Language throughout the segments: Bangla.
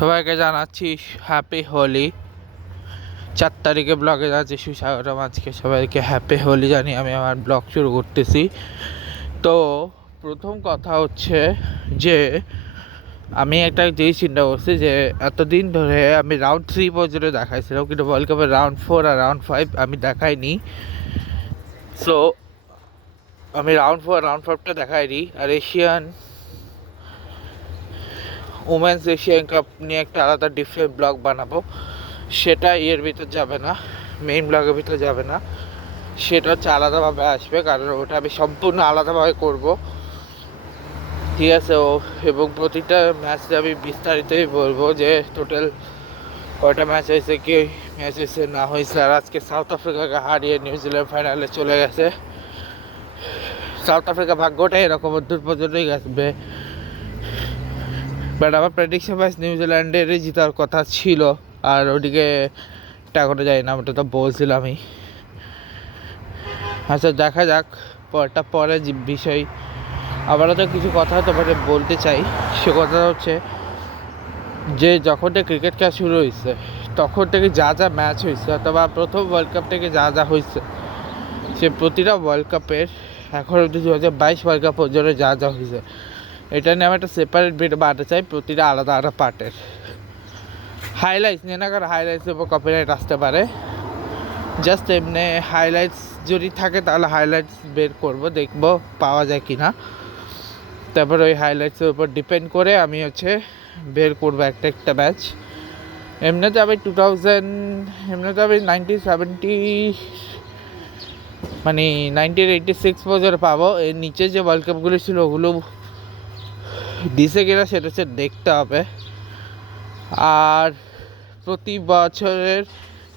সবাইকে জানাচ্ছি হ্যাপি হোলি। 4 তারিখে ব্লগে যাচ্ছি সুস্বাগতম। আজকে সবাইকে হ্যাপি হোলি জানি আমি আমার ব্লগ শুরু করতেছি। তো প্রথম কথা হচ্ছে যে আমি একটা জিনিস চিন্তা করছি যে এতদিন ধরে আমি রাউন্ড 3 পর্যন্ত দেখাইছিলাম, কিন্তু ওয়ার্ল্ড কাপের রাউন্ড 4 আর রাউন্ড 5 আমি দেখাইনি। সো আমি রাউন্ড 4 রাউন্ড 5টা দেখাইনি। আর উমেন্স এশিয়ান কাপ নিয়ে একটা আলাদা ডিফারেন্ট ব্লগ বানাবো, সেটা এর ভিতর যাবে না, মেইন ব্লগের ভিতর যাবে না, সেটা হচ্ছে আলাদাভাবে আসবে, কারণ ওটা আমি সম্পূর্ণ আলাদাভাবে করব, ঠিক আছে। এবং প্রতিটা ম্যাচে আমি বিস্তারিতই বলবো যে টোটাল কয়টা ম্যাচ হয়েছে, কি ম্যাচ হয়েছে না হয়েছে। আর আজকে সাউথ আফ্রিকাকে হারিয়ে নিউজিল্যান্ড ফাইনালে চলে গেছে। সাউথ আফ্রিকা ভাগ্যটাই এরকম দূর পর্যন্তই গেছে, বাট আমার প্রেডিকশন ম্যাচ নিউজিল্যান্ডেরই জেতার কথা ছিল। আর ওদিকে এখনো যাই না, ওটা তো বলছিলামই। আচ্ছা দেখা যাক, পরে বিষয়। আবারও তো কিছু কথা তোমাকে বলতে চাই। সে কথা হচ্ছে যে যখন থেকে ক্রিকেট খেলা শুরু হয়েছে তখন থেকে যা যা ম্যাচ হয়েছে, অথবা প্রথম ওয়ার্ল্ড কাপ থেকে যা যা হয়েছে, সে প্রতিটা ওয়ার্ল্ড কাপের এখন অব্দি 2022 ওয়ার্ল্ড কাপ পর্যন্ত যা যা হয়েছে, এটা নিয়ে আমি একটা সেপারেট ভিডিও বানাতে চাই, প্রতিটা আলাদা আলাদা পার্টের। হাইলাইটস নিয়ে না, কারণ হাইলাইটসের উপর কপিরাইট আসতে পারে। জাস্ট এমনি হাইলাইটস যদি থাকে তাহলে হাইলাইটস বের করব, দেখব পাওয়া যায় কি না। তারপর ওই হাইলাইটসের উপর ডিপেন্ড করে আমি বের করবো একটা ম্যাচ। এমনিতে আমি 1986 পর্যন্ত পাবো। এর নিচে যে ওয়ার্ল্ড কাপগুলো ছিল ওগুলো দিছে কিনা সেটা হচ্ছে দেখতে হবে। আর প্রতি বছরের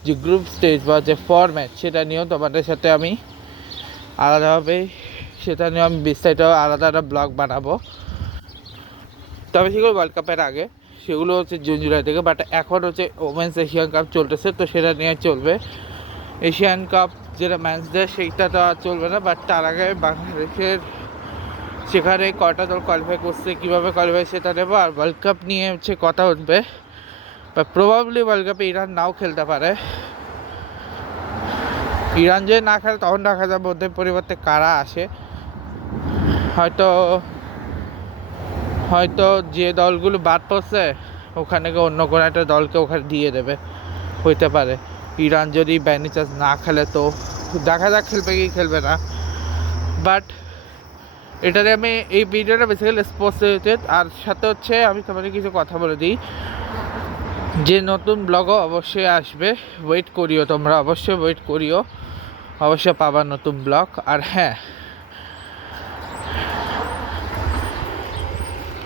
যে গ্রুপ স্টেজ বা যে ফরম্যাট, সেটা নিয়েও তোমাদের সাথে আমি আলাদাভাবে বিস্তারিত আলাদা আলাদা ব্লগ বানাবো। তবে সেগুলো ওয়ার্ল্ড কাপের আগে, সেগুলো হচ্ছে জুন জুলাই থেকে। বাট এখন ওমেন্স এশিয়ান কাপ চলতেছে, তো সেটা নিয়ে চলবে। এশিয়ান কাপ যেটা ম্যাচ দেয় সেইটা তো আর চলবে না, বাট তার আগে বাংলাদেশের সেখানে কয়টা দল কোয়ালিফাই করছে, কীভাবে কোয়ালিফাই, সেটা নেবো। আর ওয়ার্ল্ড কাপ নিয়ে কথা উঠবে, বা প্রবাবলি ওয়ার্ল্ড কাপে ইরান নাও খেলতে পারে। ইরান যদি না খেলে তখন দেখা যাবে ওদের পরিবর্তে কারা আসে। হয়তো যে দলগুলো বাদ পড়ছে ওখানে অন্য কোনো একটা দলকে ওখানে দিয়ে দেবে, হইতে পারে। ইরান যদি বেনিচাস না খেলে তো দেখা যাক খেলবে কি খেলবে না। বাট এটাতে আমি এই ভিডিওটা বেসিক্যালি স্পোর্টস রিলেটেড। আর সাথে আমি তোমাদের কিছু কথা বলে দিই যে নতুন ব্লগও অবশ্যই আসবে, ওয়েট করিও, তোমরা অবশ্যই ওয়েট করিও, অবশ্যই পাবা নতুন ব্লগ। আর হ্যাঁ,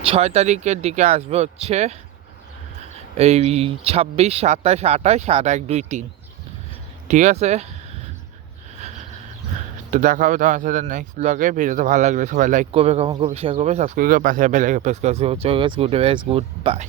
6 তারিখের দিকে আসবে এই 26, 27, 28 আর 1, 2, 3, ঠিক আছে। তো দেখা হবে তোমার সাথে নেক্সট ব্লগে। ভিডিওটা ভালো লাগলে সবাই লাইক করবে, কমেন্ট করবে, শেয়ার করবে, সাবস্ক্রাইব করবে, পাশে বেল আইকন প্রেস করবে। Good bye.